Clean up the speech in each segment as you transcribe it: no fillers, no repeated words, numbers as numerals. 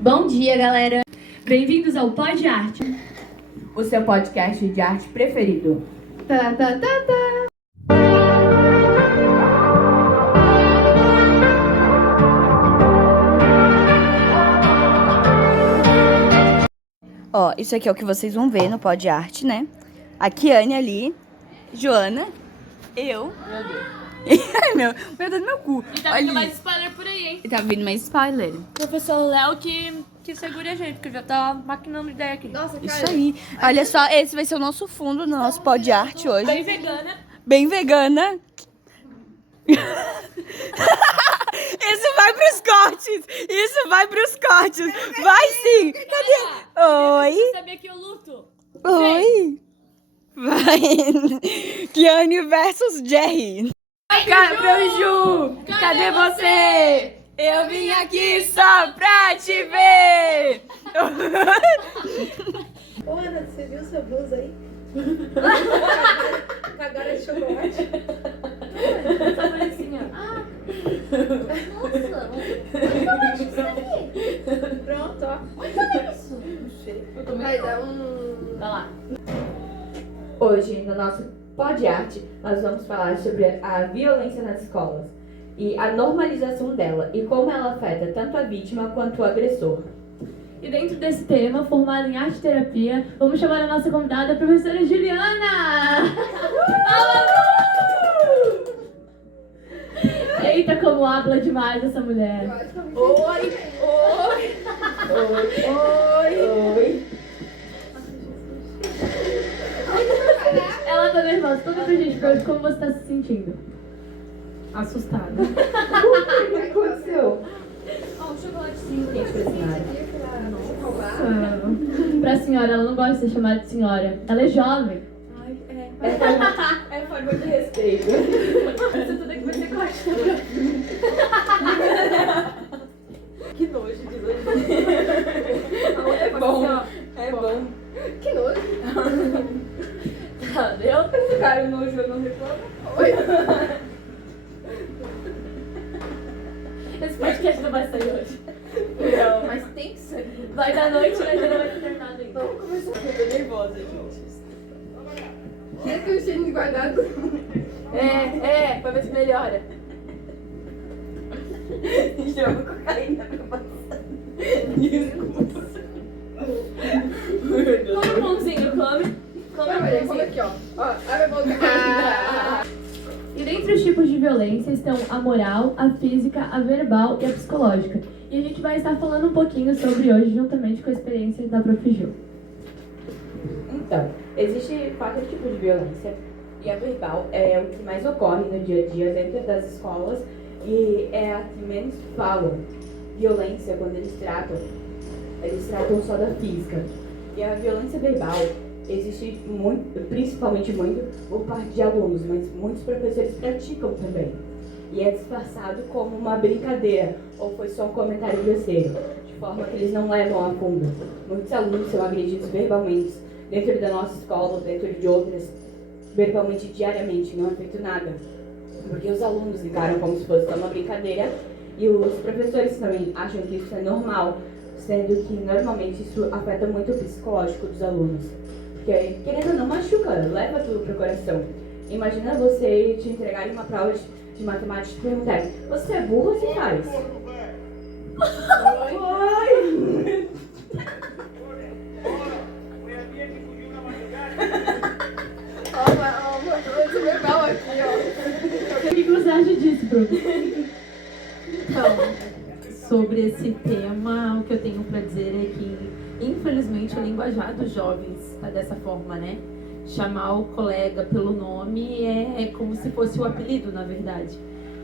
Bom dia, galera! Bem-vindos ao Pod Arte, o seu podcast de arte preferido. Tá, tá, tá, tá. Ó, isso aqui é o que vocês vão ver no Pod Arte, né? A Kiane ali, Joana, eu. Meu Deus. Ai, meu Deus, meu cu. E tá vindo mais spoiler por aí, hein? E tá vindo mais spoiler. Professor Léo que segure a gente, porque já tá maquinando ideia aqui. Nossa, cara. Isso aí. Olha só, esse vai ser o nosso fundo no nosso Pod Arte hoje. Bem vegana. Bem vegana. Isso vai pros cortes. Isso vai pros cortes. Vai sim. Cadê? Oi. Você sabia que eu luto? Oi. Vai. Kiane versus Jerry. Ju, cadê você? Eu vim aqui só pra te ver. Ô, Ana, você viu sua blusa aí? Cagada de chocolate. Essa parecinha. Nossa, onde isso aqui? Pronto, ó. Onde é isso? Não sei. Eu tô Vai meio... dar um... Vai lá. Hoje, no nosso Pod Arte, nós vamos falar sobre a violência nas escolas e a normalização dela e como ela afeta tanto a vítima quanto o agressor. E dentro desse tema, formada em arte terapia, vamos chamar a nossa convidada, a professora Juliana! Eita, como habla demais essa mulher. Oi, oi. Oi! Ela tá nervosa. Conta pra gente hoje como você tá se sentindo. Assustada. O que aconteceu? Ó, um chocolatezinho. Quente pra senhora. Pra senhora, ela não gosta de ser chamada de senhora. Ela é jovem. Ai, é. É forma de respeito. Isso tudo aqui vai ser corte. Que nojo de nojo. É bom. É bom. Que nojo. Cadê esse cara nojo não reclama? Oi. Esse podcast não vai sair hoje. Não. Mas tem que ser. Vai da noite, mas ainda não vai ter terminado ainda. Vamos começar. Eu tô nervosa, gente. Quer que eu chegue de guardado? Pra ver se melhora. Joga cocaína pra passar. Desculpa. Come, pãozinho, come. Come, Olha, pãozinho. aqui, ó. Ó, abre a boca. Ah. E dentre os tipos de violência estão a moral, a física, a verbal e a psicológica. E a gente vai estar falando um pouquinho sobre hoje, juntamente com a experiência da Prof. Gil. Então, existem 4 tipos de violência e a verbal é o que mais ocorre no dia a dia dentro das escolas e é a que menos falam. Violência, quando eles tratam só da física. E a violência verbal existe muito, principalmente muito por parte de alunos, mas muitos professores praticam também. E é disfarçado como uma brincadeira ou foi só um comentário grosseiro, de forma que eles não levam a fundo. Muitos alunos são agredidos verbalmente dentro da nossa escola ou dentro de outras, verbalmente diariamente, não é feito nada. Porque os alunos encaram como se fosse só uma brincadeira e os professores também acham que isso é normal, sendo que normalmente isso afeta muito o psicológico dos alunos. Porque, querendo ou não, machuca, leva tudo pro coração. Imagina você te entregarem uma prova de matemática e te perguntarem: você é burro ou você faz? Oi! Ó, uma verbal aqui, ó. O que você acha disso, Prof? Então, sobre esse tema, o que eu tenho para dizer é que, infelizmente, o linguajar dos jovens está dessa forma, né? Chamar o colega pelo nome é como se fosse o apelido, na verdade.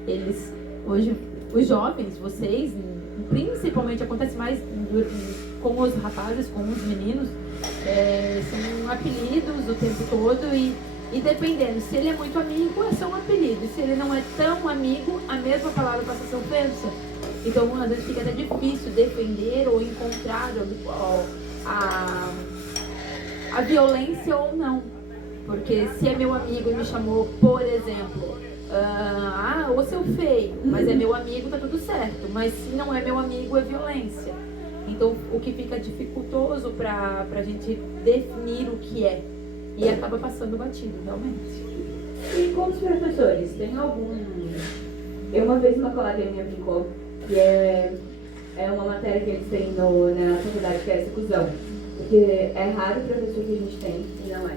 Eles, hoje, os jovens, vocês, principalmente, acontece mais com os rapazes, com os meninos, são apelidos o tempo todo e dependendo, se ele é muito amigo, é só um apelido. E se ele não é tão amigo, a mesma palavra passa a ser ofensa. Então, às vezes fica até difícil defender ou encontrar a violência ou não. Porque se é meu amigo e me chamou, por exemplo, ô seu feio, mas é meu amigo, tá tudo certo. Mas se não é meu amigo, é violência. Então, o que fica dificultoso para a gente definir o que é. E acaba passando batido, realmente. E com os professores, tem algum... Uma vez uma colega minha brincou que é uma matéria que eles têm na faculdade, que é exclusão. Porque é raro o professor que a gente tem e não é.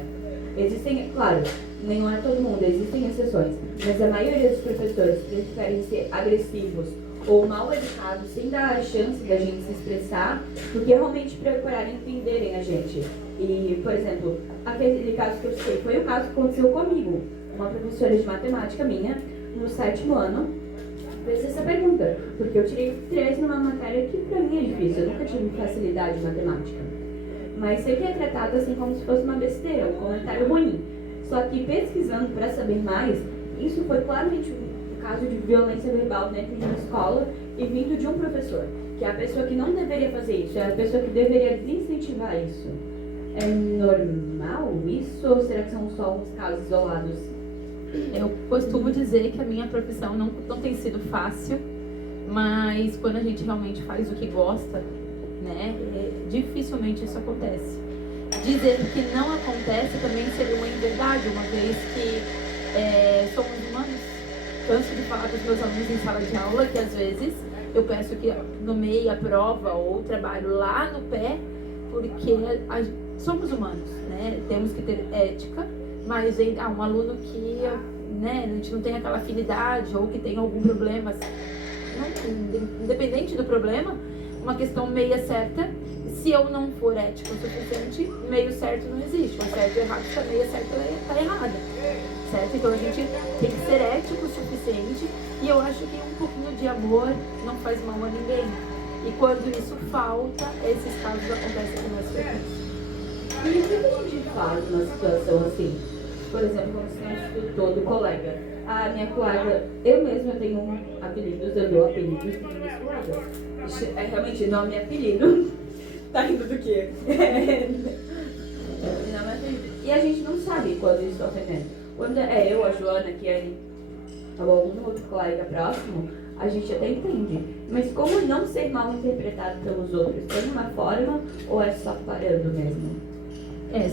Existem, claro, não é todo mundo, existem exceções, mas a maioria dos professores preferem ser agressivos ou mal educados, sem dar a chance da gente se expressar, do que realmente procurarem entenderem a gente. E, por exemplo, aquele caso que eu citei foi o caso que aconteceu comigo. Uma professora de matemática minha, no 7º ano, fez essa pergunta, porque eu tirei 13 numa matéria que pra mim é difícil, eu nunca tive facilidade em matemática. Mas sempre é tratado assim como se fosse uma besteira, um comentário ruim. Só que pesquisando para saber mais, isso foi claramente um caso de violência verbal dentro de uma escola e vindo de um professor, que é a pessoa que não deveria fazer isso, é a pessoa que deveria desincentivar isso. É normal isso ou será que são só uns casos isolados? Eu costumo dizer que a minha profissão não tem sido fácil, mas quando a gente realmente faz o que gosta, né, dificilmente isso acontece. Dizer que não acontece também seria uma inverdade, uma vez que somos humanos. Canso de falar com os meus alunos em sala de aula que às vezes eu peço que nomeie a prova ou trabalho lá no pé, porque somos humanos, né? Temos que ter ética, mas um aluno que, né, a gente não tem aquela afinidade ou que tem algum problema, independente do problema, uma questão meia certa, se eu não for ética o suficiente, meio certo não existe. O certo e o errado está meia certa está errada. Certo? Então a gente tem que ser ético o suficiente e eu acho que um pouquinho de amor não faz mal a ninguém. E quando isso falta, esses casos acontecem com mais frequência. E o que a gente faz numa situação assim? Por exemplo, quando você não escutou do colega. A minha colega, eu mesma tenho apelidos, eu dou apelidos para minhas colegas. É realmente nome e apelido. Tá rindo do quê? Não, mas, e a gente não sabe quando isso está ofendendo. Quando é eu, a Joana, a Kiane, ou algum outro colega próximo, a gente até entende. Mas como não ser mal interpretado pelos outros? Tem uma forma ou é só parando mesmo?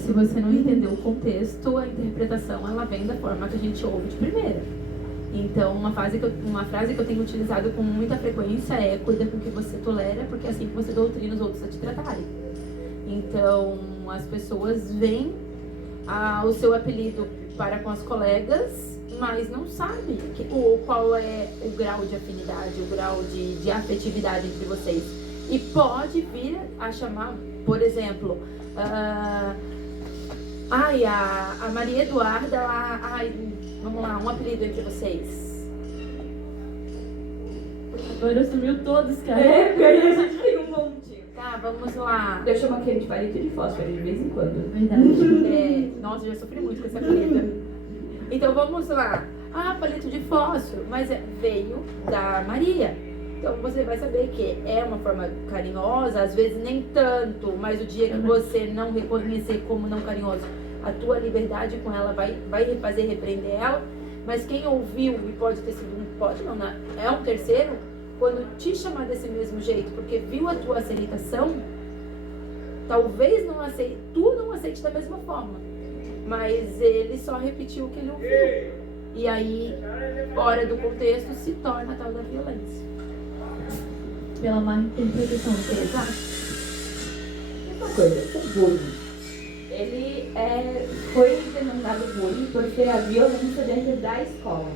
Se você não entendeu o contexto, a interpretação ela vem da forma que a gente ouve de primeira. Então, uma frase que eu tenho utilizado com muita frequência é: cuida com o que você tolera, porque é assim que você doutrina os outros a te tratarem. Então, as pessoas veem o seu apelido para com as colegas, mas não sabem qual é o grau de afinidade, o grau de afetividade entre vocês. E pode vir a chamar, por exemplo, a Maria Eduarda, vamos lá, um apelido entre vocês. Agora sumiu todos, cara. Porque aí a gente tem um monte. Tá, vamos lá. Eu chamo aquele de palito de fósforo de vez em quando. Verdade. Nossa, eu já sofri muito com essa apelido. Então vamos lá. Palito de fósforo, mas veio da Maria. Então você vai saber que é uma forma carinhosa, às vezes nem tanto, mas o dia que você não reconhecer como não carinhoso, a tua liberdade com ela vai fazer repreender ela. Mas quem ouviu, e pode ter sido é um terceiro, quando te chamar desse mesmo jeito, porque viu a tua aceitação, talvez tu não aceite da mesma forma, mas ele só repetiu o que ele ouviu. E aí, fora do contexto, se torna a tal da violência. Pela má interpretação. Exato. Uma coisa, o bullying. Ele foi denominado bullying por ser a violência dentro da escola.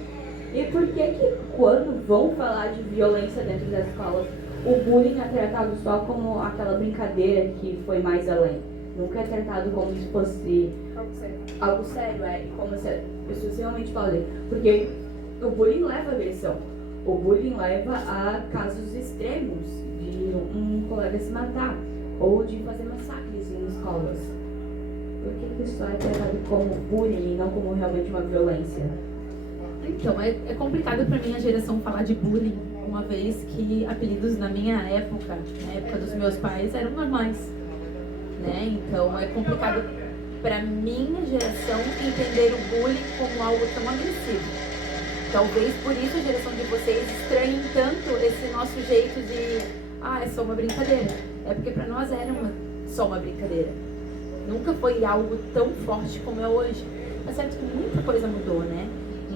E por que quando vão falar de violência dentro das escolas, o bullying é tratado só como aquela brincadeira que foi mais além? Nunca é tratado como se fosse algo sério, como se as pessoas realmente podem. Porque o bullying leva a agressão. O bullying leva a casos extremos de um colega se matar ou de fazer massacres em escolas. Por que isso é tratado como bullying e não como realmente uma violência? Então, é complicado para minha geração falar de bullying, uma vez que apelidos na minha época, na época dos meus pais, eram normais, né? Então, é complicado para minha geração entender o bullying como algo tão agressivo. Talvez por isso a geração de vocês estranhem tanto esse nosso jeito de é só uma brincadeira. É porque pra nós era só uma brincadeira. Nunca foi algo tão forte como é hoje. É certo que muita coisa mudou, né?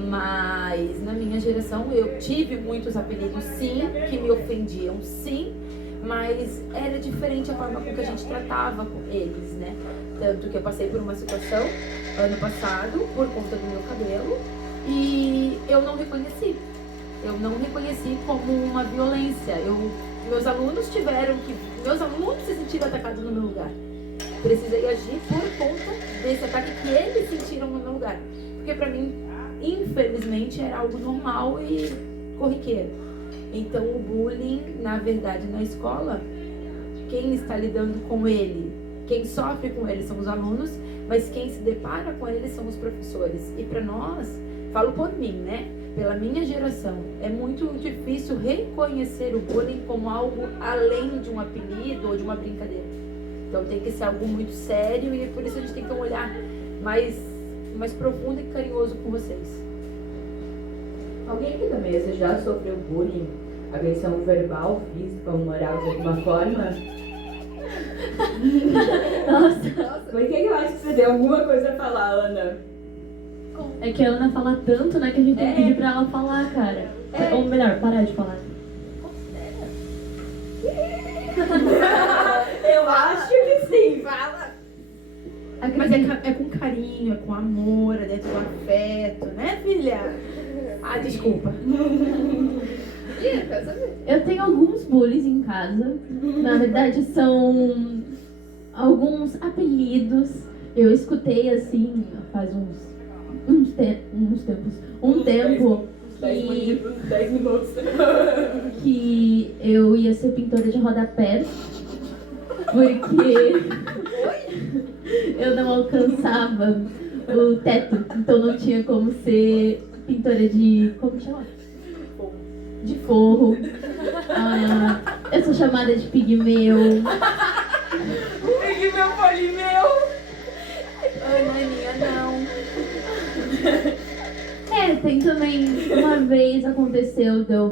Mas na minha geração eu tive muitos apelidos, sim, que me ofendiam, sim, mas era diferente a forma com que a gente tratava com eles, né? Tanto que eu passei por uma situação ano passado por conta do meu cabelo e eu não reconheci. Eu não reconheci como uma violência. Meus alunos se sentiram atacados no meu lugar. Precisei agir por conta desse ataque que eles sentiram no meu lugar. Porque pra mim, infelizmente, era algo normal e corriqueiro. Então o bullying, na verdade, na escola, quem está lidando com ele, quem sofre com ele são os alunos, mas quem se depara com ele são os professores. E para nós, falo por mim, né? Pela minha geração, é muito difícil reconhecer o bullying como algo além de um apelido ou de uma brincadeira. Então tem que ser algo muito sério e por isso a gente tem que ter um olhar mais profundo e carinhoso com vocês. Alguém aqui da mesa já sofreu bullying, agressão verbal, física ou moral de alguma forma? Nossa, Por que eu acho que você deu alguma coisa a falar, Ana? é que a Ana fala tanto, né, que a gente tem que pedir pra ela falar, cara. Ou melhor, parar de falar. Eu acho que sim. Fala! Mas é com carinho, é com amor, é dentro do afeto, né, filha? Ah, desculpa. Ih, eu quero saber. Eu tenho alguns bullies em casa. Na verdade, são alguns apelidos. Eu escutei assim, faz um tempo 10 minutos. que eu ia ser pintora de rodapés. Porque eu não alcançava o teto, então não tinha como ser pintora de... como chama? De forro. Eu sou chamada de pigmeu. Pigmeu polimeu. Aninha, não. Tem também, uma vez aconteceu de a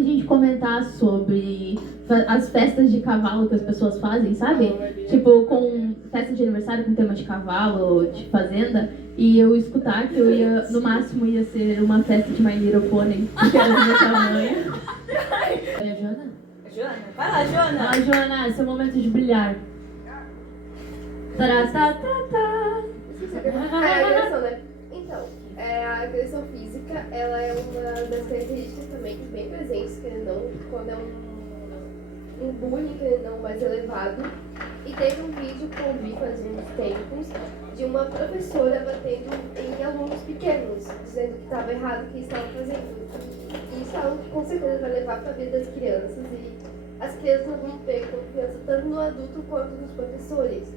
gente comentar sobre as festas de cavalo que as pessoas fazem, sabe? Tipo, com festa de aniversário com tema de cavalo, de fazenda. E eu escutar que eu ia, no máximo, ia ser uma festa de My Little Pony, que era do meu tamanho. Olha, Joana. Joana, vai lá, Joana. Ah, Joana, esse é o momento de brilhar. Tará, tá, tá, tá. A agressão, né? Então, a agressão física, ela é uma das características também bem presentes, querendo ou não, quando é um bullying, querendo ou não, mais elevado. E teve um vídeo que eu vi faz uns tempos de uma professora batendo em alunos pequenos, dizendo que estava errado o que estavam fazendo. E isso é algo que com certeza vai levar para a vida das crianças e as crianças vão ter confiança tanto no adulto quanto nos professores.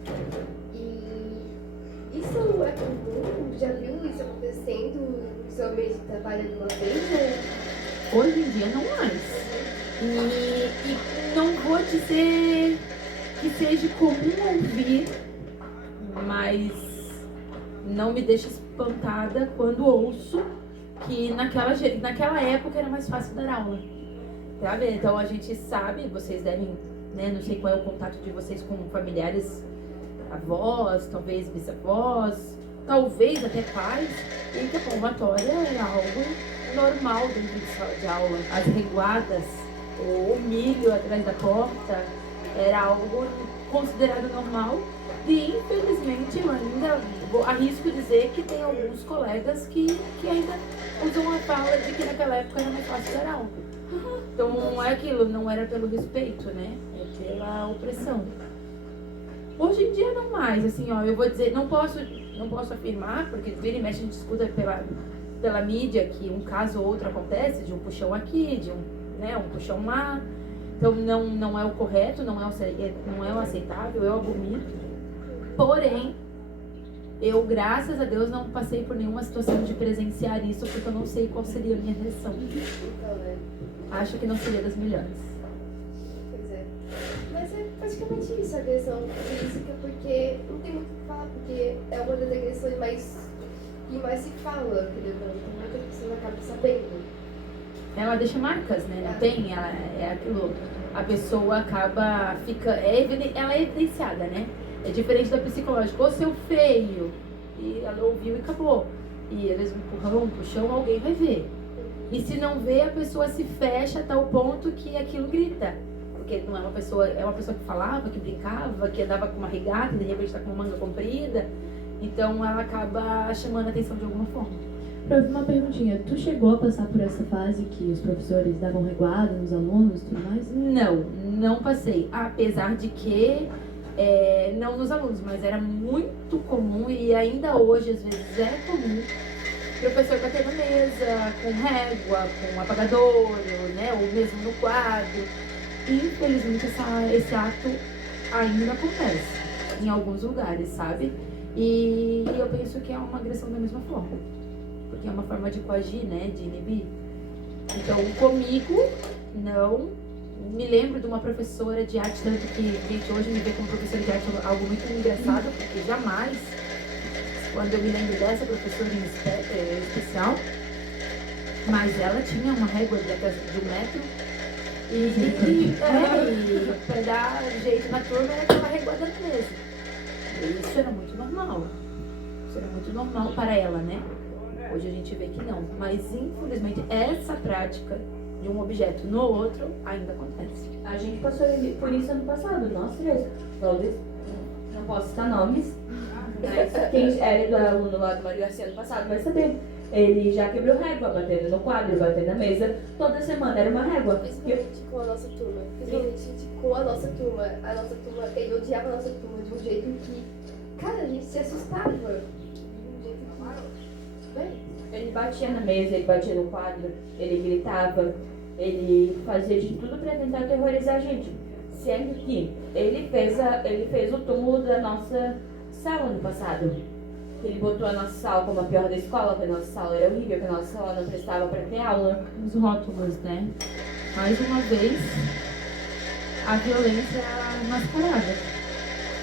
E isso é comum? Já viu isso acontecendo no seu ambiente de trabalho alguma vez? Hoje em dia não mais. E não vou dizer que seja comum ouvir, mas não me deixa espantada quando ouço que naquela época era mais fácil dar aula. Sabe? Então a gente sabe, vocês devem, né, não sei qual é o contato de vocês com familiares, avós, talvez bisavós, talvez até pais, e que a palmatória é algo normal dentro de sala de aula. As reguadas, o milho atrás da porta, era algo considerado normal. E infelizmente eu ainda arrisco dizer que tem alguns colegas que ainda usam a fala de que naquela época era mais fácil dar aula. Então não é aquilo, não era pelo respeito, né? É pela opressão. Hoje em dia não mais, assim, ó, eu vou dizer, não posso afirmar, porque vira e mexe a gente escuta pela mídia que um caso ou outro acontece, de um puxão aqui, de um puxão lá. Então não é o correto, não é o aceitável, eu abomino. Porém, eu, graças a Deus, não passei por nenhuma situação de presenciar isso, porque eu não sei qual seria a minha reação. Então, né? Acho que não seria das melhores. Pois é. Mas é praticamente isso, a agressão física, porque não tem muito o que falar, porque é uma das agressões que mais se fala, entendeu? Então, muitas pessoas acabam sabendo. Ela deixa marcas, né? Não tem? Ela é aquilo. a pessoa acaba ela é evidenciada, né? É diferente da psicológica. Ô, seu feio! E ela ouviu e acabou. E às vezes um empurrão, um puxão, alguém vai ver. E se não vê, a pessoa se fecha a tal ponto que aquilo grita. Porque não é uma pessoa que falava, que brincava, que andava com uma regata e de repente está com uma manga comprida. Então ela acaba chamando a atenção de alguma forma. Prof, uma perguntinha. Tu chegou a passar por essa fase que os professores davam reguada nos alunos e tudo mais? Não passei. Apesar de que, não nos alunos, mas era muito comum e ainda hoje às vezes é comum o professor bater na mesa com régua, com apagador, né, ou mesmo no quadro. Infelizmente esse ato ainda acontece em alguns lugares, sabe? E eu penso que é uma agressão da mesma forma, porque é uma forma de coagir, né, de inibir. Então comigo, não. Me lembro de uma professora de arte, tanto que, gente, hoje me vê como professora de arte algo muito engraçado, porque jamais, quando eu me lembro dessa professora em especial, mas ela tinha uma régua de 1 metro, e para dar jeito na turma era aquela reguada na mesa. E isso era muito normal. Isso era muito normal para ela, né? Hoje a gente vê que não. Mas, infelizmente, essa prática de um objeto no outro ainda acontece. A gente passou por isso ano passado, nós três. Todos, não posso citar nomes, mas quem era do aluno lá do Mário Garcia ano passado vai saber. Ele já quebrou régua, batendo no quadro, batendo na mesa. Toda semana era uma régua. Principalmente com a nossa turma. Principalmente com a nossa turma. A nossa turma, ele odiava a nossa turma de um jeito que, cara, a gente se assustava. De um jeito que... Bem, ele batia na mesa, ele batia no quadro, ele gritava, ele fazia de tudo para tentar aterrorizar a gente. Sendo que ele fez o túmulo da nossa sala no passado. Ele botou a nossa sala como a pior da escola, porque a nossa sala era horrível, porque a nossa sala não prestava para ter aula. Os rótulos, né? Mais uma vez, a violência mascarada.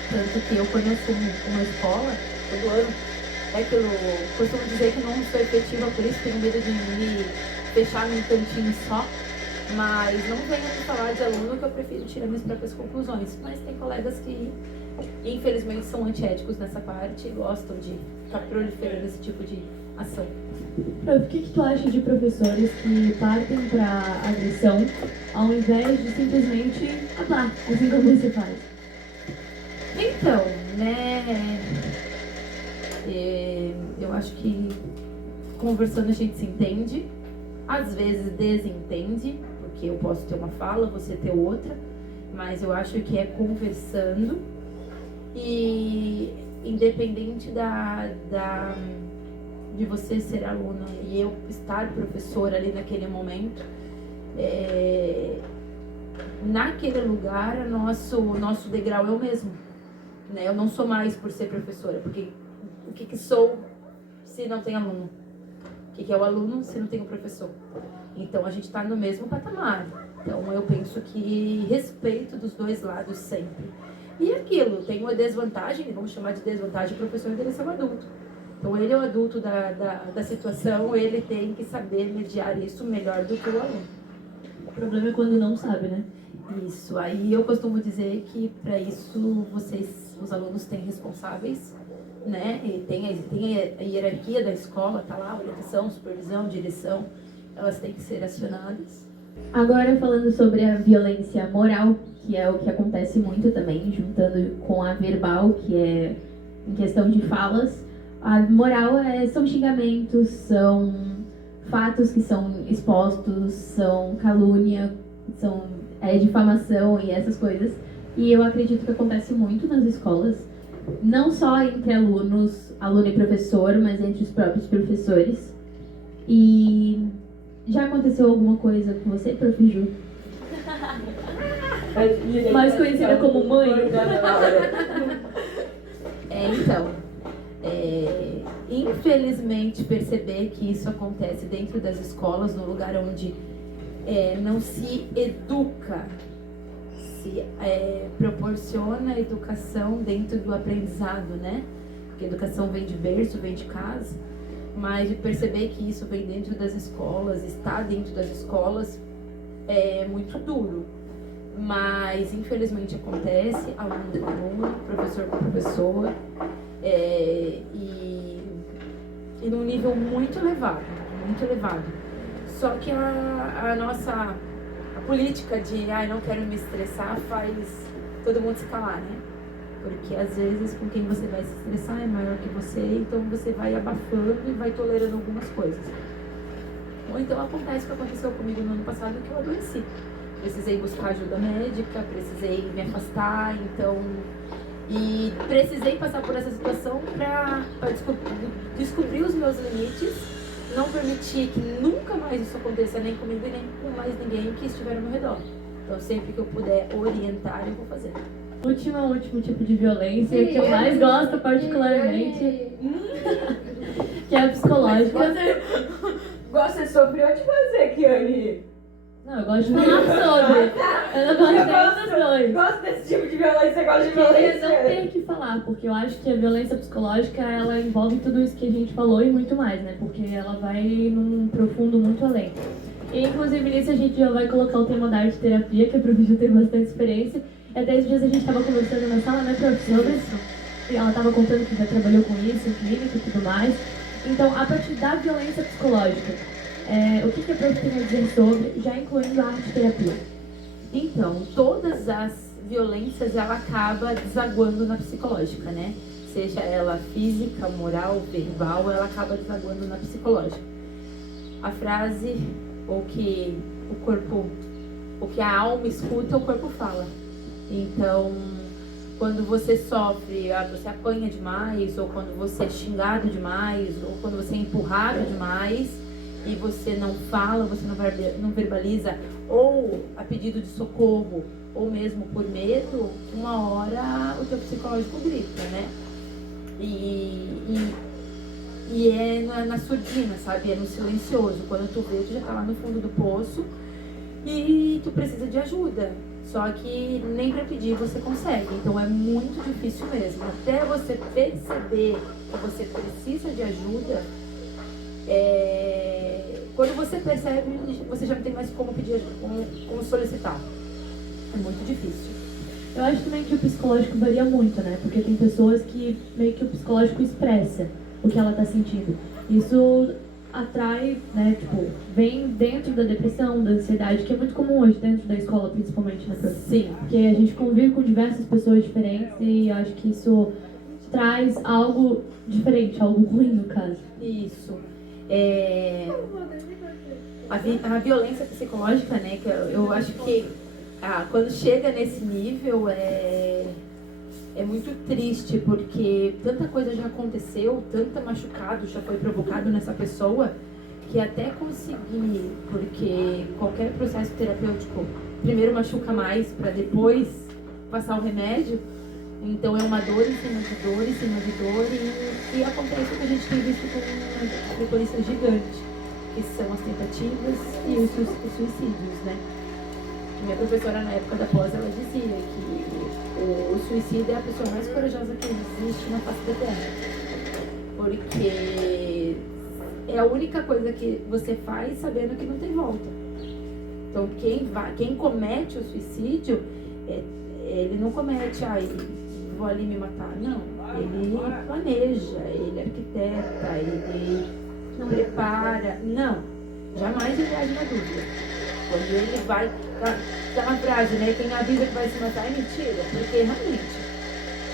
Tanto que eu conheço uma escola, todo ano, que eu costumo dizer que não sou efetiva por isso, tenho medo de me fechar num cantinho só, mas não venho me falar de aluno que eu prefiro tirar minhas próprias conclusões. Mas tem colegas que, infelizmente, são antiéticos nessa parte e gostam de estar proliferando esse tipo de ação. Prof, o que tu acha de professores que partem para agressão ao invés de simplesmente falar, assim como você faz? Então, né, eu acho que conversando a gente se entende, às vezes desentende, porque eu posso ter uma fala, você ter outra, mas eu acho que é conversando e independente de você ser aluna e eu estar professora ali naquele momento, naquele lugar o nosso degrau é o mesmo, né? Eu não sou mais por ser professora, porque o que sou se não tem aluno? O que é o aluno se não tem o professor? Então a gente está no mesmo patamar. Então eu penso que respeito dos dois lados sempre. E aquilo, tem uma desvantagem, vamos chamar de desvantagem, o professor dele ser um adulto. Então ele é o adulto da situação, ele tem que saber mediar isso melhor do que o aluno. O problema é quando não sabe, né? Isso, aí eu costumo dizer que para isso vocês, os alunos, têm responsáveis, né? E tem a hierarquia da escola, tá lá, orientação, supervisão, direção, elas têm que ser acionadas. Agora falando sobre a violência moral, que é o que acontece muito também, juntando com a verbal, que é em questão de falas. A moral são xingamentos, são fatos que são expostos, são calúnia, são difamação e essas coisas. E eu acredito que acontece muito nas escolas, não só entre alunos, aluno e professor, mas entre os próprios professores. E já aconteceu alguma coisa com você, Prof. Ju? Mais conhecida como mãe? Infelizmente, perceber que isso acontece dentro das escolas, no lugar onde não se educa, se proporciona educação dentro do aprendizado, né? Porque educação vem de berço, vem de casa, mas de perceber que isso vem dentro das escolas, está dentro das escolas, é muito duro. mas infelizmente acontece, aluno com aluno, professor com professor, e num nível muito elevado, muito elevado. Só que a nossa política de não quero me estressar faz todo mundo se calar, né? Porque às vezes com quem você vai se estressar é maior que você, então você vai abafando e vai tolerando algumas coisas. Ou então acontece o que aconteceu comigo no ano passado, que eu adoeci. Precisei buscar ajuda médica, precisei me afastar, e precisei passar por essa situação para descobrir os meus limites, não permitir que nunca mais isso aconteça nem comigo e nem com mais ninguém que estiver ao meu redor. Então sempre que eu puder orientar, eu vou fazer. Último tipo de violência que eu mais gosto particularmente, que é a psicológica. Você sofreu de fazer, Kiane? Não, eu gosto de falar sobre. Eu não gosto nenhum dos dois. Gosto desse tipo de violência, você gosta de Eu queria violência? não ter que falar, porque eu acho que a violência psicológica, ela envolve tudo isso que a gente falou e muito mais, né? Porque ela vai num profundo muito além. E, inclusive, nisso a gente já vai colocar o tema da arte terapia, que a Prof já tem bastante experiência. E até esses dias a gente estava conversando na sala, né, Prof, sobre isso. E ela estava contando que já trabalhou com isso, em clínica e tudo mais. Então, a partir da violência psicológica, o que a Prof tem a dizer sobre, já incluindo a arte terapia? Então, todas as violências, ela acaba desaguando na psicológica, né? Seja ela física, moral, verbal, ela acaba desaguando na psicológica. A frase, o que a alma escuta, o corpo fala. Então, quando você sofre, você apanha demais, ou quando você é xingado demais, ou quando você é empurrado demais, e você não fala, você não verbaliza, ou a pedido de socorro, ou mesmo por medo, uma hora o teu psicológico grita, né? E é na surdina, sabe? É no silencioso. Quando tu vê, tu já tá lá no fundo do poço e tu precisa de ajuda. Só que nem pra pedir você consegue. Então é muito difícil mesmo. Até você perceber que você precisa de ajuda, quando você percebe, você já não tem mais como pedir ajuda, como solicitar. É muito difícil. Eu acho também que o psicológico varia muito, né? Porque tem pessoas que meio que o psicológico expressa o que ela tá sentindo. Isso atrai, né? Tipo, vem dentro da depressão, da ansiedade, que é muito comum hoje dentro da escola, principalmente, né, Prof? Sim. Porque a gente convive com diversas pessoas diferentes e eu acho que isso traz algo diferente, algo ruim, no caso. Isso. A violência psicológica, né? Que eu acho que quando chega nesse nível é muito triste, porque tanta coisa já aconteceu, tanta machucado já foi provocado nessa pessoa, que até conseguir, porque qualquer processo terapêutico primeiro machuca mais para depois passar o remédio. Então é uma dor em cima de dor, em cima de dor, e acontece o que a gente tem visto com uma frequência gigante, que são as tentativas e os suicídios, né? Minha professora, na época da pós, ela dizia que o suicídio é a pessoa mais corajosa que existe na face da Terra. Porque é a única coisa que você faz sabendo que não tem volta. Então, quem comete o suicídio, ele não comete, vou ali me matar. Não. Ele planeja, ele arquiteta, ele não prepara. Não. Jamais ele age na dúvida. Quando ele vai... Tá uma frase, né? Quem avisa que vai se matar é mentira. Porque realmente,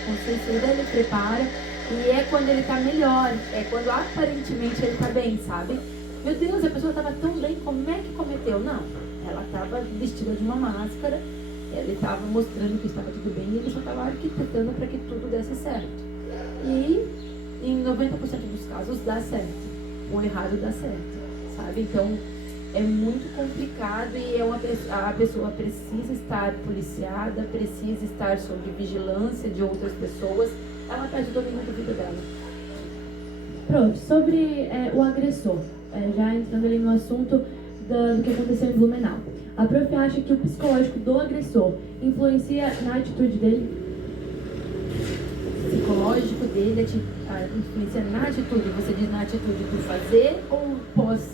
o suicida ele prepara e é quando ele tá melhor. É quando aparentemente ele tá bem, sabe? Meu Deus, a pessoa tava tão bem, como é que cometeu? Não. Ela tava vestida de uma máscara, ele tava mostrando que estava tudo bem e ele só tava arquitetando para que tudo desse certo. E em 90% dos casos dá certo. O errado dá certo, sabe? Então é muito complicado e a pessoa precisa estar policiada, precisa estar sob vigilância de outras pessoas. Ela perde o domínio da vida dela. Prof, sobre o agressor, já entrando ali no assunto do que aconteceu em Blumenau. A Prof acha que o psicológico do agressor influencia na atitude dele? O psicológico dele influencia na atitude. Você diz na atitude do fazer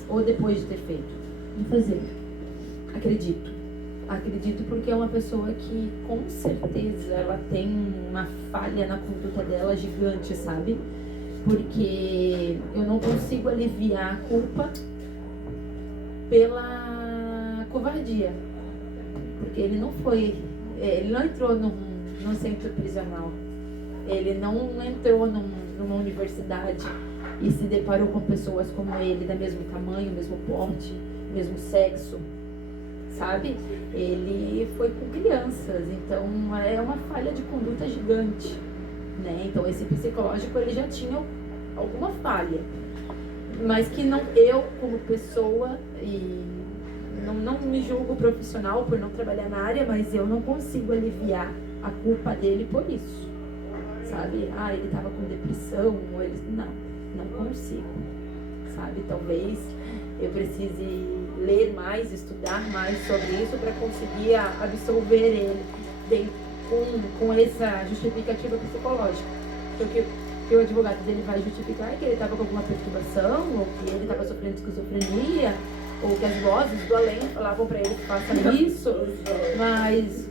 ou depois de ter feito? De fazer. Acredito. Acredito porque é uma pessoa que, com certeza, ela tem uma falha na conduta dela gigante, sabe? Porque eu não consigo aliviar a culpa pela covardia. Porque ele não entrou num centro prisional. Ele não entrou numa universidade e se deparou com pessoas como ele, da mesmo tamanho, mesmo porte, mesmo sexo, sabe? Ele foi com crianças, então é uma falha de conduta gigante, né? Então esse psicológico ele já tinha alguma falha, mas que não, eu como pessoa, e não me julgo profissional por não trabalhar na área, mas eu não consigo aliviar a culpa dele por isso, sabe? Ele estava com depressão, ou ele... Não consigo, sabe? Talvez eu precise ler mais, estudar mais sobre isso para conseguir absolver ele com essa justificativa psicológica. Porque o que o advogado dele vai justificar é que ele estava com alguma perturbação, ou que ele estava sofrendo esquizofrenia, ou que as vozes do além falavam para ele que faça isso, mas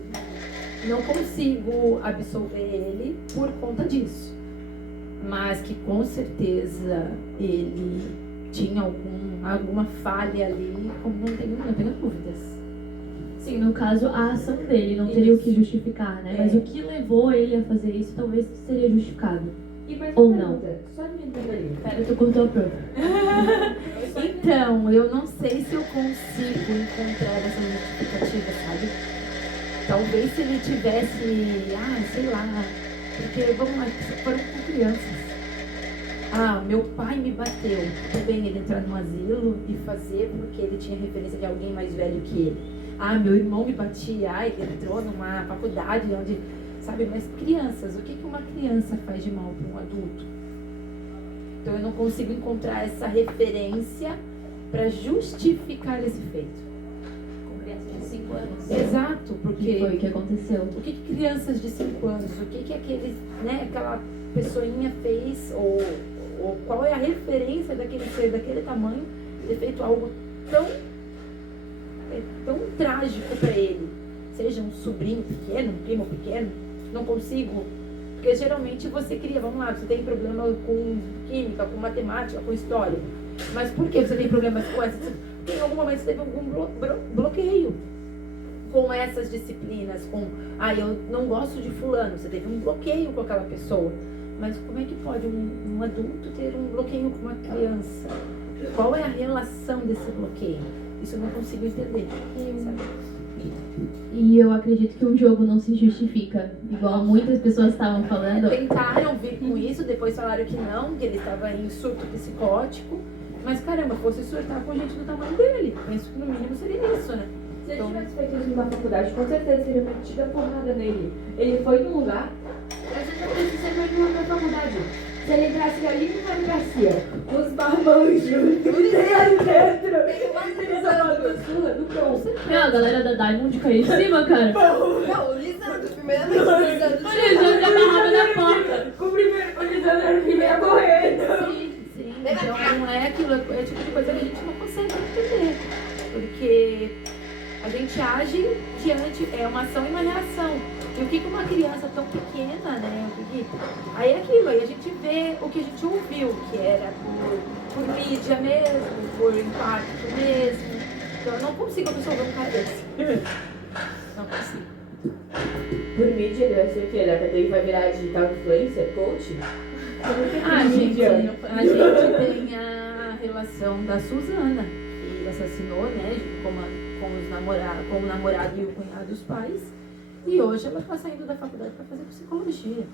não consigo absolver ele por conta disso. Mas que com certeza ele tinha alguma falha ali, como não tenho dúvidas. Sim, no caso, a ação dele não teria o que justificar, né? Mas o que levou ele a fazer isso talvez seria justificado. E mais Ou uma não. pergunta, só me entender ali. Pera, tu cortou a prova. Então, eu não sei se eu consigo encontrar essa justificativa, sabe? Talvez se ele tivesse, sei lá, porque, vamos lá, foram com crianças. Meu pai me bateu. Tudo bem ele entrar no asilo e fazer porque ele tinha referência de alguém mais velho que ele. Meu irmão me batia, ele entrou numa faculdade onde, sabe, mas crianças, o que uma criança faz de mal para um adulto? Então eu não consigo encontrar essa referência para justificar esse feito. Com crianças de 5 anos. Exato, porque... Que foi o que aconteceu. O que crianças de 5 anos, o que aqueles, né, aquela pessoinha fez, ou qual é a referência daquele ser, daquele tamanho, ter feito algo tão trágico para ele, seja um sobrinho pequeno, um primo pequeno, não consigo, porque geralmente você cria, vamos lá, você tem problema com química, com matemática, com história, mas por que você tem problemas com essas? Porque em algum momento você teve algum bloqueio com essas disciplinas, eu não gosto de fulano, você teve um bloqueio com aquela pessoa, mas como é que pode um adulto ter um bloqueio com uma criança? Qual é a relação desse bloqueio? Isso eu não consigo entender, sabe? E eu acredito que um jogo não se justifica, igual muitas pessoas estavam falando. Tentaram vir com isso, depois falaram que não, que ele estava em surto psicótico, mas caramba, fosse surtar com gente do tamanho dele, penso que no mínimo seria isso, né? Se ele tivesse feito isso numa faculdade, com certeza teria metido a porrada nele. Ele foi num lugar, às vezes não precisa ser mesmo na faculdade. Se ele entrasse ali no Mário Garcia, os marmanjos, do pão. A galera da Diamond caiu em cima, cara. Não, o Lisandro, primeiramente o Lisandro. Olha, ele já agarrava na porta. O Lisandro era o primeiro a correr. Sim, então não é aquilo, é o tipo de coisa que a gente não consegue entender, porque a gente age diante, é uma ação e uma reação. E o que uma criança tão pequena, né? Aí é aquilo, aí a gente vê o que a gente ouviu, que era por mídia mesmo, por impacto mesmo. Então eu não consigo absorver um cara desse. Não consigo. Por mídia, ele vai ser o quê? Ele vai virar digital influencer, coach? A gente tem a relação da Suzana, que assassinou, né? Com o namorado e o cunhado dos pais. E hoje ela está saindo da faculdade para fazer psicologia.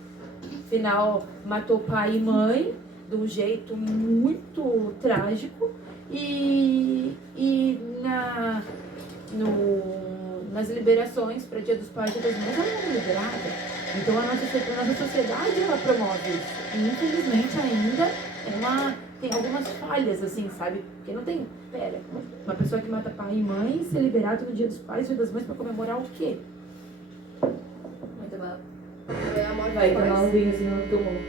Afinal, matou pai e mãe de um jeito muito trágico. E nas liberações para Dia dos Pais e das Mães, ela não é liberada. Então a nossa sociedade ela promove isso. E infelizmente ainda tem algumas falhas, assim, sabe? Porque não tem... uma pessoa que mata pai e mãe ser liberada no Dia dos Pais e Dia das Mães para comemorar o quê? É a morte Vai dos tomar pais. um vinho assim no túmulo.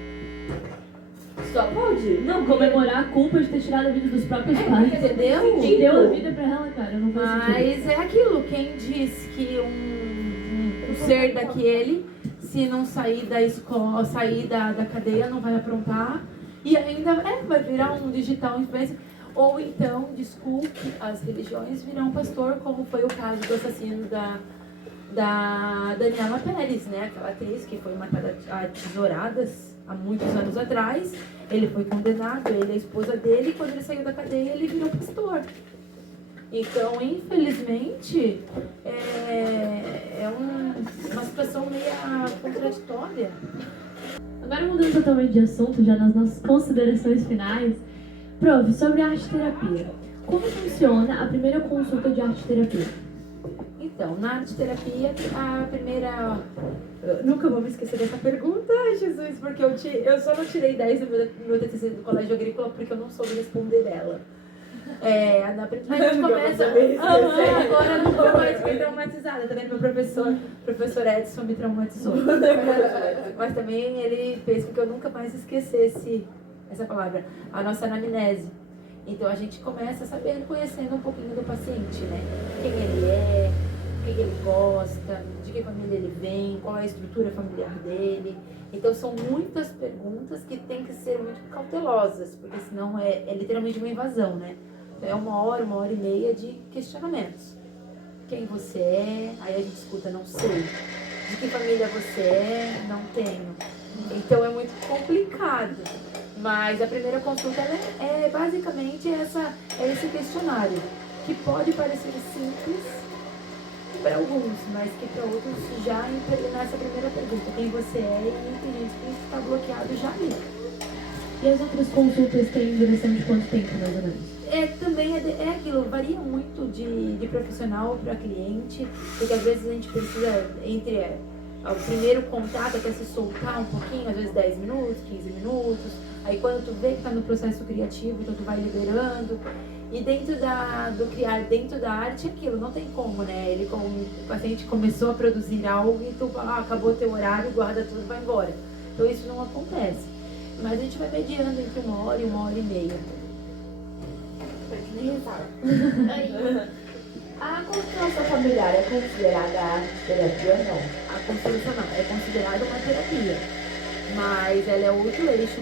Só pode. Não, comemorar a culpa de ter tirado a vida dos próprios pais. Entendeu? Quem deu a vida pra ela, cara, não faz sentido. Mas é aquilo, quem diz que um ser daquele, se não sair da escola, sair da cadeia, não vai aprontar. E ainda vai virar um digital influencer. Ou então, desculpe, as religiões virão pastor, como foi o caso do assassino da Daniela Pérez, né? Aquela atriz que foi matada a tesouradas há muitos anos atrás. Ele foi condenado, ele é a esposa dele, e quando ele saiu da cadeia, ele virou pastor. Então, infelizmente, é uma situação meio contraditória. Agora mudando totalmente de assunto, já nas nossas considerações finais. Prof, sobre arte-terapia. Como funciona a primeira consulta de arte-terapia? Então, na arte-terapia, a primeira... Eu nunca vou me esquecer dessa pergunta, ai Jesus, porque eu só não tirei 10 no meu TCC do Colégio Agrícola porque eu não soube responder ela. A gente começa... Agora eu nunca mais fiquei traumatizada, tá vendo? Meu professor Edson me traumatizou. Mas também ele fez com que eu nunca mais esquecesse essa palavra, a nossa anamnese. Então a gente começa sabendo, conhecendo um pouquinho do paciente, né? Quem ele é, o que ele gosta, de que família ele vem, qual é a estrutura familiar dele. Então são muitas perguntas que tem que ser muito cautelosas, porque senão é literalmente uma invasão, né? Então é uma hora e meia de questionamentos. Quem você é? Aí a gente escuta, não sei. De que família você é? Não tenho. Então é muito complicado. Mas a primeira consulta é basicamente esse questionário, que pode parecer simples para alguns, mas que para outros já nessa primeira pergunta, quem você é, e tem gente que está bloqueado já ali. E as outras consultas têm duração de quanto tempo, mais ou menos? Também é aquilo, varia muito de profissional para cliente, porque às vezes a gente precisa, entre o primeiro contato até se soltar um pouquinho, às vezes 10 minutos, 15 minutos. Aí quando tu vê que tá no processo criativo, então tu vai liberando. E dentro do criar, dentro da arte, é aquilo, não tem como, né? O paciente começou a produzir algo e tu acabou teu horário, guarda tudo e vai embora. Então isso não acontece. Mas a gente vai mediando entre 1 hora e 1h30. A constelação familiar é considerada arte-terapia ou não? A constelação não, é considerada uma terapia. Mas ela é outro eixo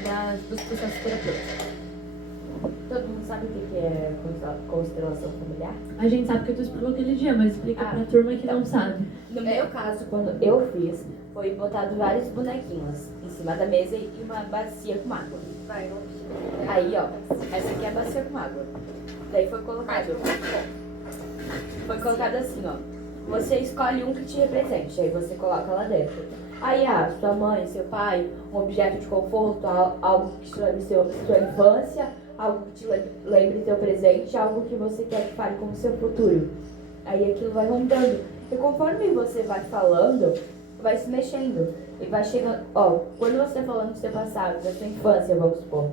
dos processos terapêuticos. Todo mundo sabe o que é constelação familiar? A gente sabe que tu explicou aquele dia, mas explica pra turma que não sabe. No meu caso, quando eu fiz, foi botado vários bonequinhos em cima da mesa e uma bacia com água. Aí, ó, essa aqui é a bacia com água. Daí foi colocado assim, ó. Você escolhe um que te represente, aí você coloca lá dentro. Aí, sua mãe, seu pai, um objeto de conforto, algo que te lembre sua infância, algo que te lembre seu presente, algo que você quer que fale com o seu futuro. Aí aquilo vai rondando. E conforme você vai falando, vai se mexendo. E vai chegando, quando você tá falando do seu passado, da sua infância, vamos supor,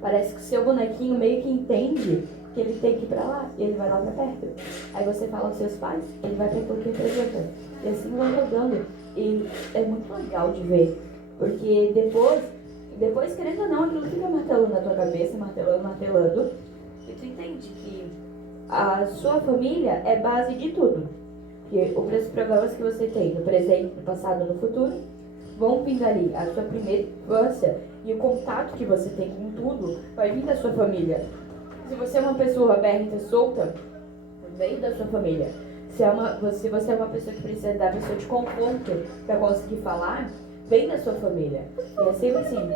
parece que o seu bonequinho meio que entende que ele tem que ir pra lá, e ele vai lá pra perto. Aí você fala aos seus pais, ele vai pra aquilo que representa. E assim vai rodando. E é muito legal de ver, porque depois querendo ou não, aquilo fica martelando na tua cabeça, martelando, e tu entende que a sua família é base de tudo. Que os programas que você tem no presente, no passado, no futuro, vão vir dali. A sua primeira infância e o contato que você tem com tudo vai vir da sua família. Se você é uma pessoa aberta, solta, veio da sua família. Se você é uma pessoa que precisa da pessoa de conforto para conseguir falar, vem da sua família. E é sempre assim.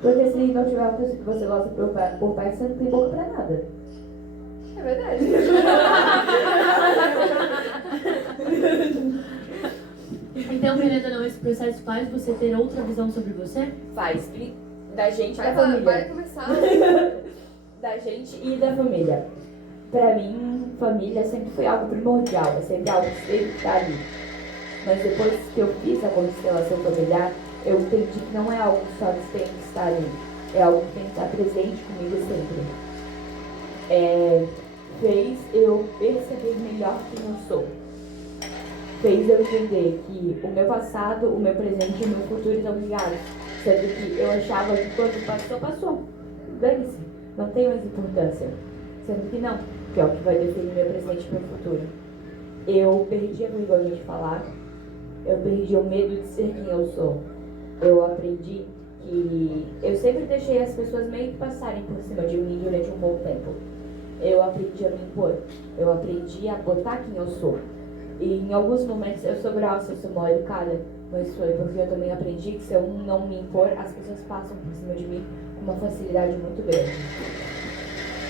Porque se não tiver uma pessoa que você gosta por perto, você não tem boca pra nada. É verdade. Então, querendo ou não, esse processo faz você ter outra visão sobre você? Faz. Da gente e da Vai família. começar. Da gente e da família. Pra mim, família sempre foi algo primordial, é sempre algo que sempre está ali. Mas depois que eu fiz a constelação familiar, eu entendi que não é algo que só tem que estar ali, é algo que tem que estar presente comigo sempre. Fez eu perceber melhor quem eu sou. fez eu entender que o meu passado, o meu presente e o meu futuro estão ligados. Sendo que eu achava que quando passou, passou. Dane-se, não tem mais importância. Sendo que não, que é o que vai definir meu presente e meu futuro. Eu perdi a vergonha de falar, eu perdi o medo de ser quem eu sou. Eu aprendi que eu sempre deixei as pessoas meio que passarem por cima de mim durante um bom tempo. Eu aprendi a me impor, eu aprendi a botar quem eu sou. E em alguns momentos eu sou grossa, eu sou mal educada, mas foi porque eu também aprendi que se eu não me impor, as pessoas passam por cima de mim com uma facilidade muito grande.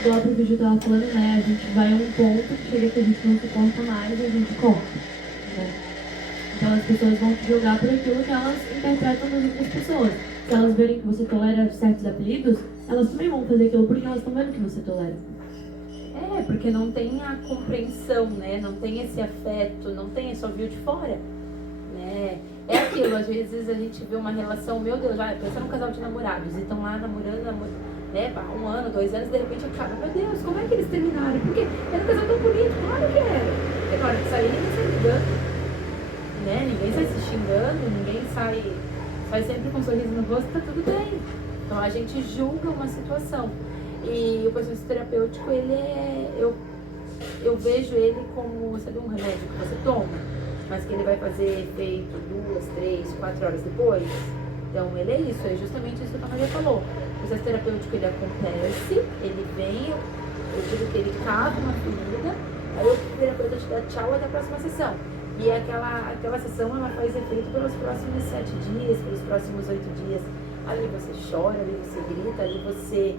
Igual o vídeo tava falando, né? A gente vai a um ponto que chega que a gente não suporta mais e a gente corta, né? Então as pessoas vão te julgar por aquilo que elas interpretam das outras pessoas. Se elas verem que você tolera certos apelidos, elas também vão fazer aquilo porque elas estão vendo que você tolera. Porque não tem a compreensão, né? Não tem esse afeto, não tem, só viu de fora, né? É aquilo, às vezes a gente vê uma relação, meu Deus, pensa num casal de namorados, e estão lá namorando, né? 1 ano, 2 anos, de repente acaba, meu Deus, como é que eles terminaram? Porque era um casal tão bonito, claro que era. Porque na hora que sair, ninguém sai brigando, né? Ninguém sai se xingando, ninguém sai sempre com um sorriso no rosto, tá tudo bem. Então a gente julga uma situação. E o processo terapêutico, eu vejo ele como, sabe, um remédio que você toma, mas que ele vai fazer efeito 2, 3, 4 horas depois. Então ele é isso, é justamente isso que a Maria falou. O processo terapêutico, ele acontece, ele vem, eu digo que ele cava uma ferida, aí o terapeuta te dá tchau até a próxima sessão. E aquela sessão, ela faz efeito pelos próximos 7 dias, pelos próximos 8 dias. Ali você chora, ali você grita, ali você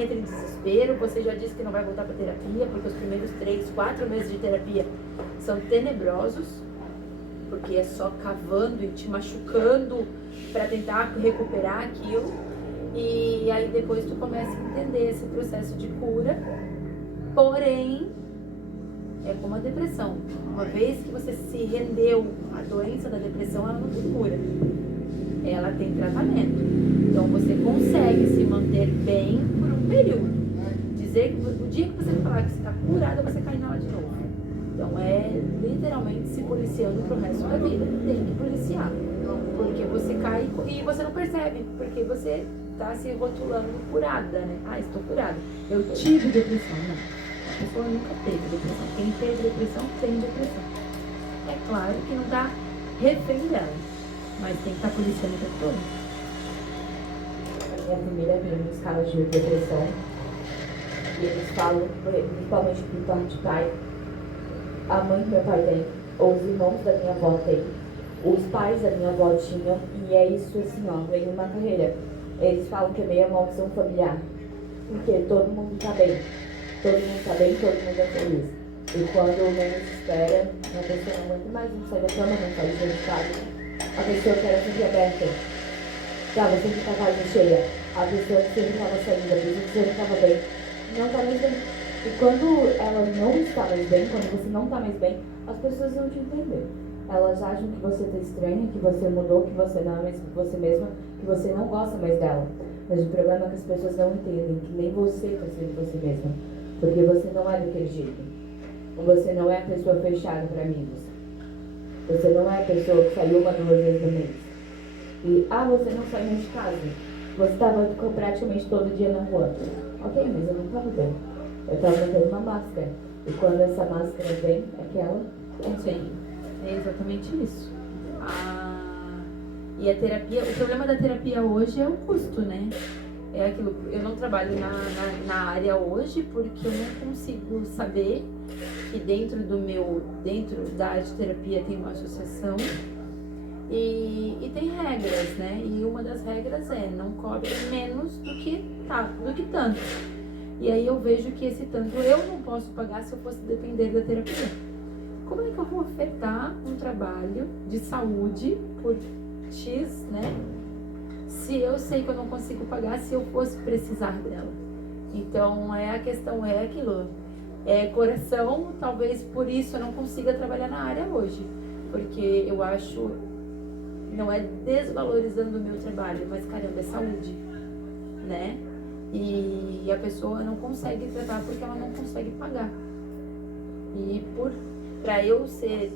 entra em desespero, você já disse que não vai voltar para terapia, porque os primeiros 3, 4 meses de terapia são tenebrosos, porque é só cavando e te machucando para tentar recuperar aquilo. E aí depois tu começa a entender esse processo de cura, porém é como a depressão. Uma vez que você se rendeu à doença da depressão, ela não tem cura, ela tem tratamento. Então você consegue se manter bem por um período. Dizer que o dia que você falar que você está curada, você cai nela de novo. Então é literalmente se policiando pro resto da vida. Tem que policiar. Porque você cai e você não percebe. Porque você está se rotulando curada, né? Estou curada. Eu tive depressão. Não. A pessoa nunca teve depressão. Quem teve depressão, tem depressão. É claro que não está refém dela, mas tem que estar policiando o tempo todo. Minha família vem em escala de depressão e eles falam, principalmente por parte de pai, a mãe que meu pai tem, os irmãos da minha avó têm, os pais da minha avó tinham, e é isso assim, vem uma carreira. Eles falam que é meio maldição familiar, porque todo mundo tá bem, todo mundo é feliz. E quando menos espera, uma pessoa muito mais não sai da cama, não sai do estado, a pessoa que era sempre aberta. Estava sempre com a casa cheia, a pessoa que sempre estava saindo, a pessoa que sempre estava bem, não está mais bem. E quando ela não está mais bem, quando você não está mais bem, as pessoas vão te entender. Elas acham que você está estranha, que você mudou, que você não é mais você mesma, que você não gosta mais dela. Mas o problema é que as pessoas não entendem que nem você está sendo você mesma. Porque você não é daquele jeito. Você não é a pessoa fechada para amigos. Você não é a pessoa que saiu 1, 2 vezes no mês. E, você não sai mais de casa. Você estava praticamente todo dia na rua. Ok, mas eu não estava bem. Eu estava mantendo uma máscara. E quando essa máscara vem, aquela Sim, é exatamente isso. E a terapia, o problema da terapia hoje é o custo, né? É aquilo, eu não trabalho na área hoje porque eu não consigo saber que dentro da arte terapia tem uma associação e tem regras, né? E uma das regras é não cobre menos do que tanto. E aí eu vejo que esse tanto eu não posso pagar se eu fosse depender da terapia. Como é que eu vou afetar um trabalho de saúde por X, né? Se eu sei que eu não consigo pagar, se eu fosse precisar dela. Então a questão é aquilo. Coração, talvez por isso eu não consiga trabalhar na área hoje. Porque eu acho, não é desvalorizando o meu trabalho, mas caramba, é saúde, né? E a pessoa não consegue tratar porque ela não consegue pagar. E por Para eu ser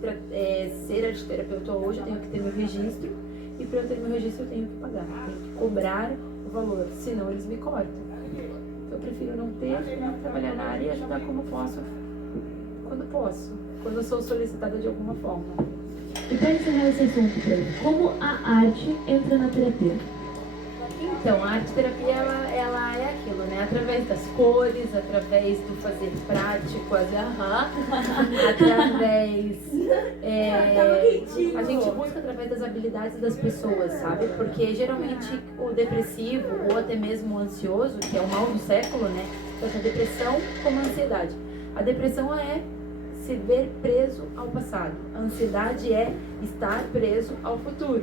arteterapeuta hoje, eu tenho que ter meu registro. E para eu ter meu registro, eu tenho que pagar. Eu tenho que cobrar o valor, senão eles me cortam. Então, eu prefiro não ter, trabalhar na área e ajudar como posso, quando eu sou solicitada de alguma forma. E para encerrar esse assunto, como a arte entra na terapia? Então, a arte-terapia, ela é aquilo, né? Através das cores, através do fazer prático, através... a gente busca através das habilidades das pessoas, sabe? Porque geralmente o depressivo, ou até mesmo o ansioso, que é o mal do século, né? Tanto a depressão como a ansiedade. A depressão é se ver preso ao passado. A ansiedade é estar preso ao futuro.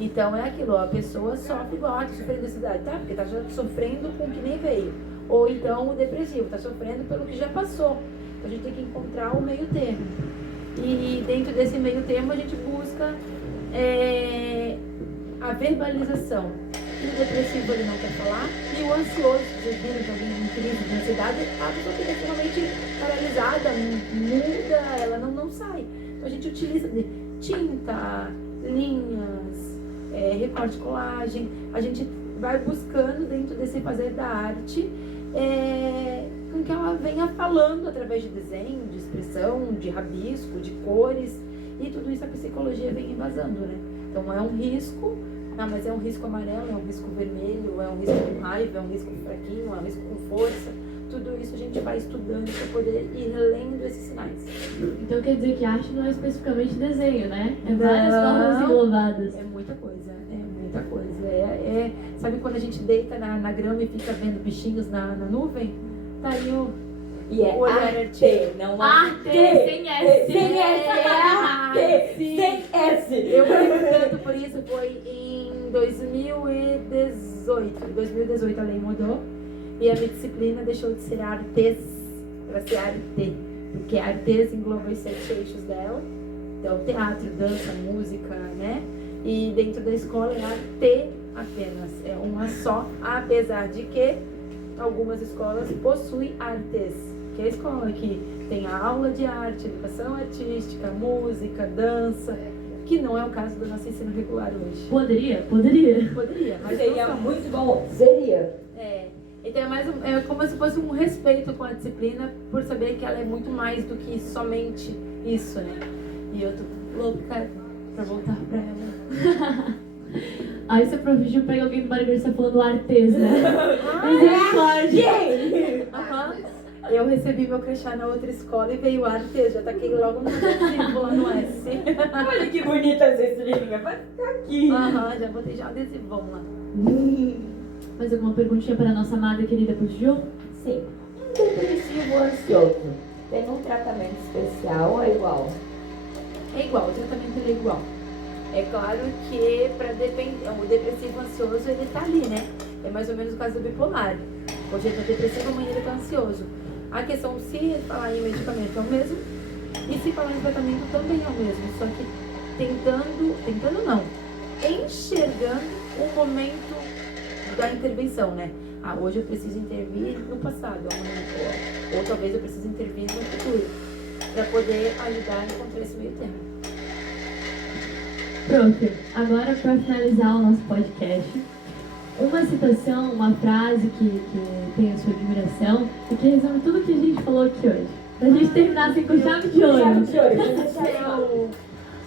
Então é aquilo, a pessoa sofre igual, tá sofrendo ansiedade, tá? Porque tá já sofrendo com o que nem veio. Ou então o depressivo, tá sofrendo pelo que já passou. Então a gente tem que encontrar o meio termo. E dentro desse meio termo a gente busca a verbalização. E o depressivo ele não quer falar, e o ansioso, vocês viram que alguém em crise de ansiedade, a pessoa fica extremamente paralisada, muda, ela não sai. Então a gente utiliza de tinta, linhas, recorte, colagem, a gente vai buscando dentro desse fazer da arte com que ela venha falando através de desenho, de expressão, de rabisco, de cores, e tudo isso a psicologia vem embasando, né? Então é um risco, mas é um risco amarelo, é um risco vermelho, é um risco com raiva, é um risco fraquinho, é um risco com força. Tudo isso a gente vai estudando para poder ir lendo esses sinais. Então quer dizer que arte não é especificamente desenho, né? É várias formas englobadas. É muita coisa, muita coisa. Sabe quando a gente deita na grama e fica vendo bichinhos na nuvem? Tá aí o olhar artístico. Não Arte, sem S. Sem S, arte, sem S. Eu fui tanto por isso, foi em 2018. Em 2018 a lei mudou. E a minha disciplina deixou de ser artes para ser arte, porque a artes engloba os 7 eixos dela. Então, teatro, dança, música, né? E dentro da escola é arte apenas, é uma só, apesar de que algumas escolas possuem artes, que é a escola que tem a aula de arte, educação artística, música, dança, que não é o caso do nosso ensino regular hoje. Poderia, mas Seria não são. muito bom. Seria. Então é como se fosse um respeito com a disciplina, por saber que ela é muito mais do que somente isso, né? E eu tô louca pra voltar pra ela. Aí você pediu pra alguém do Barigor, você falando artes, né? Misericórdia! Eu recebi meu crachá na outra escola e veio artes, já taquei logo no adesivo lá no S. Olha que bonita essa estrelinha. Vai ficar aqui. Já botei já adesivão lá. Mais alguma perguntinha para a nossa amada e querida Ju? Sim. Um depressivo ansioso tem um tratamento especial ou é igual? É igual, o tratamento ele é igual. É claro que o depressivo ansioso ele tá ali, né? É mais ou menos o caso do bipolar. Hoje ele tá depressivo, amanhã ele tá ansioso. A questão, se falar em medicamento é o mesmo, e se falar em tratamento também é o mesmo. Só que tentando não, enxergando o momento da intervenção, né? Hoje eu preciso intervir no passado, amanhã, ou talvez eu precise intervir no futuro, para poder ajudar a encontrar esse meio termo. Pronto, agora para finalizar o nosso podcast, uma citação, uma frase que tem a sua admiração e que resume tudo que a gente falou aqui hoje. Pra gente terminar assim com chave de ouro.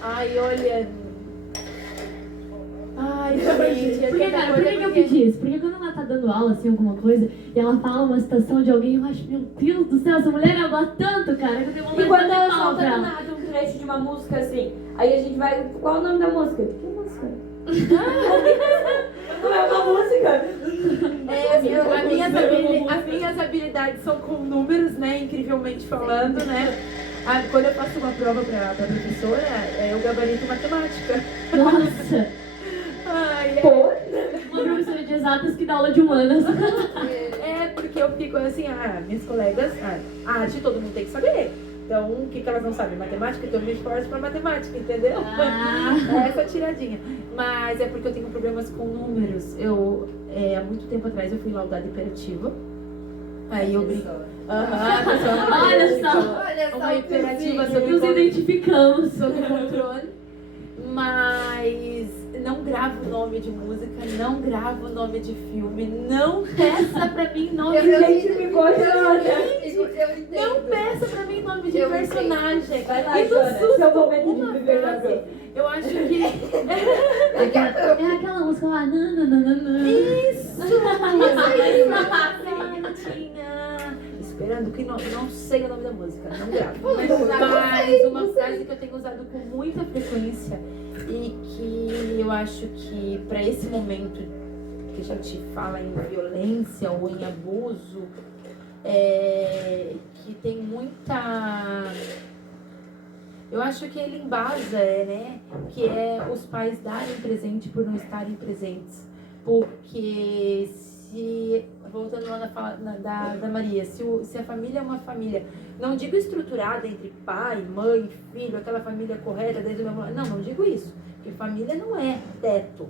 Ai, olha. Ai, gente. Porque, cara, por que eu pedi isso? Porque quando ela tá dando aula, assim, alguma coisa, e ela fala uma citação de alguém, eu acho, meu Deus do céu, essa mulher habla tanto, cara, que eu tenho vontade E quando de ela falar solta pra do ela. nada um trecho de uma música assim, aí a gente vai. Qual é o nome da música? Que música? Não é uma música. As minhas habilidades são com números, né? Incrivelmente falando, né? Quando eu faço uma prova pra professora, eu gabarito matemática. Nossa, uma professora de exatas que dá aula de humanas. Porque eu fico assim, minhas colegas, a arte todo mundo tem que saber. Então, o que elas não sabem? Matemática, então eu me esforço pra matemática, entendeu? Essa tiradinha. Mas é porque eu tenho problemas com números. Há muito tempo atrás, eu fui laudada hiperativa. Aí eu brinco. A pessoa é uma Olha hiperativa. só. Olha só, Uma hiperativa inclusive. sobre Nos identificamos. sob controle, mas não gravo nome de música, não gravo nome de filme, não peça pra mim nome de gente me gostando. Eu entendo. Não peça pra mim nome de Eu personagem. Vai lá, E do Joana, susto, seu momento uma de viver frase. jogou. Eu acho que É aquela música lá. Nananana. isso. Tinha esperando que não sei o nome da música, não gravo. Mas uma frase que eu tenho usado com muita frequência e que eu acho que para esse momento que a gente fala em violência ou em abuso, que tem muita... Eu acho que ele embasa, né? Que é os pais darem presente por não estarem presentes. Porque se... Voltando lá na fala da Maria, se a família é uma família, não digo estruturada entre pai, mãe, filho, aquela família correta desde o mesmo... Não digo isso. Porque família não é teto.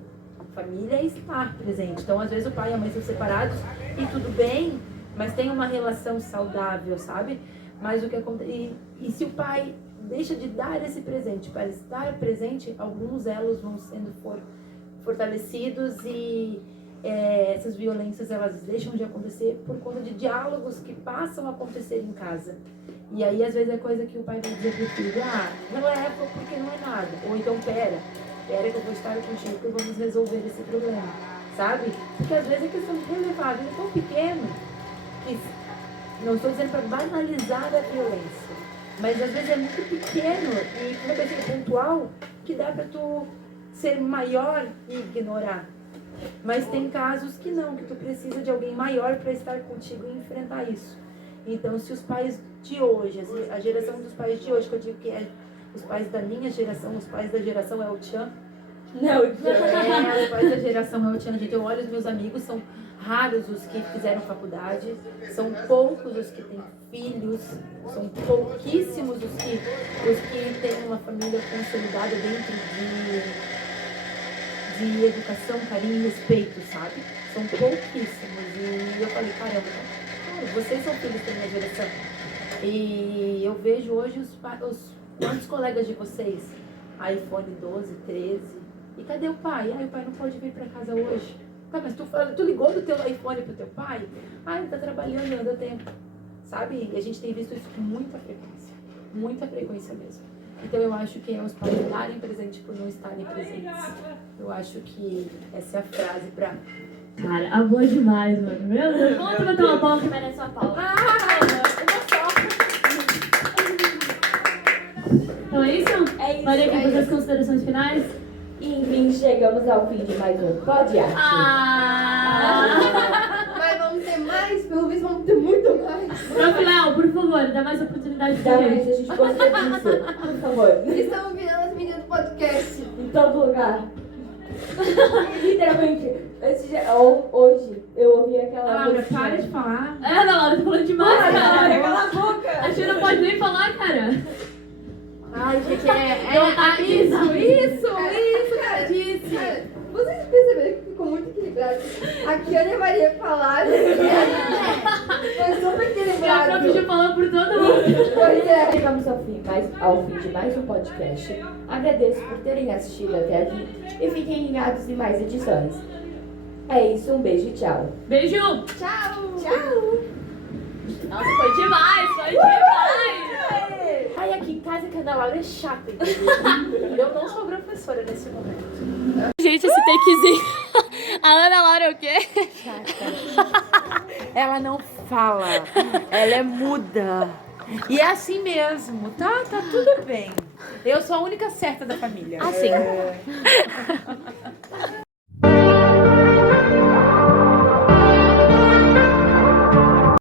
Família é estar presente. Então, às vezes, o pai e a mãe são separados e tudo bem, mas tem uma relação saudável, sabe? Mas o que acontece... E se o pai deixa de dar esse presente para estar presente, alguns elos vão sendo fortalecidos e essas violências elas deixam de acontecer por conta de diálogos que passam a acontecer em casa. E aí, às vezes, é coisa que o pai vai dizer pro filho, releva porque não é nada. Ou então, pera que eu vou estar contigo e vamos resolver esse problema, sabe? Porque às vezes a questão de relevar é tão pequeno que, não estou dizendo para banalizar a violência, mas às vezes é muito pequeno e quando vai ser pontual que dá para tu ser maior e ignorar. Mas tem casos que não, que tu precisa de alguém maior para estar contigo e enfrentar isso. Então, se os pais de hoje, a geração dos pais de hoje, que eu digo que é os pais da minha geração, os pais da geração é o Tchan. Não, Os pais da geração é o Tchan. Gente, eu olho os meus amigos, são raros os que fizeram faculdade, são poucos os que têm filhos, são pouquíssimos os que têm uma família consolidada dentro de educação, carinho e respeito, sabe? São pouquíssimos. E eu falei, caramba, vocês são filhos da minha geração. E eu vejo hoje quantos colegas de vocês? iPhone 12, 13. E cadê o pai? O pai não pode vir pra casa hoje. Tá, mas tu ligou do teu iPhone pro teu pai? Ele tá trabalhando, não deu tempo. Sabe? E a gente tem visto isso com muita frequência mesmo. Então eu acho que é os pais darem presente por não estarem presentes. Eu acho que essa é a frase pra... Cara, amor demais, mano. Meu Deus, vamos bater uma palma que merece uma palma. Então é isso? É isso. Maria, quer fazer as considerações finais? Enfim, chegamos ao fim de mais um Pode Arte. Mas vamos ter mais, pelo visto vamos ter muito mais. Então, Léo, por favor, dá mais oportunidade pra Dá mais, gente. a gente gosta disso. Por favor. Estamos virando as meninas do podcast. Em todo lugar. Literalmente, hoje eu ouvi aquela Laura, musiquinha. para de falar. Ana Laura, tá falando demais, cara. Cala a boca. A gente não pode nem falar, cara. Ai, gente, Isso. Cara, vocês perceberam que ficou muito equilibrado? A Kiana e a Maria falaram. Foi super A equilibrado. Prof já falou por todo mundo. Pois é. Chegamos ao fim de mais um podcast. Agradeço por terem assistido até aqui e fiquem ligados em mais edições. É isso, um beijo e tchau. Beijo. Tchau. Nossa, foi demais. Aqui em casa que a Ana Laura é chata, entendeu? Eu não sou professora nesse momento. Gente, esse takezinho. A Ana Laura é o quê? Ela não fala, ela é muda. E é assim mesmo, tá tudo bem. Eu sou a única certa da família. Assim.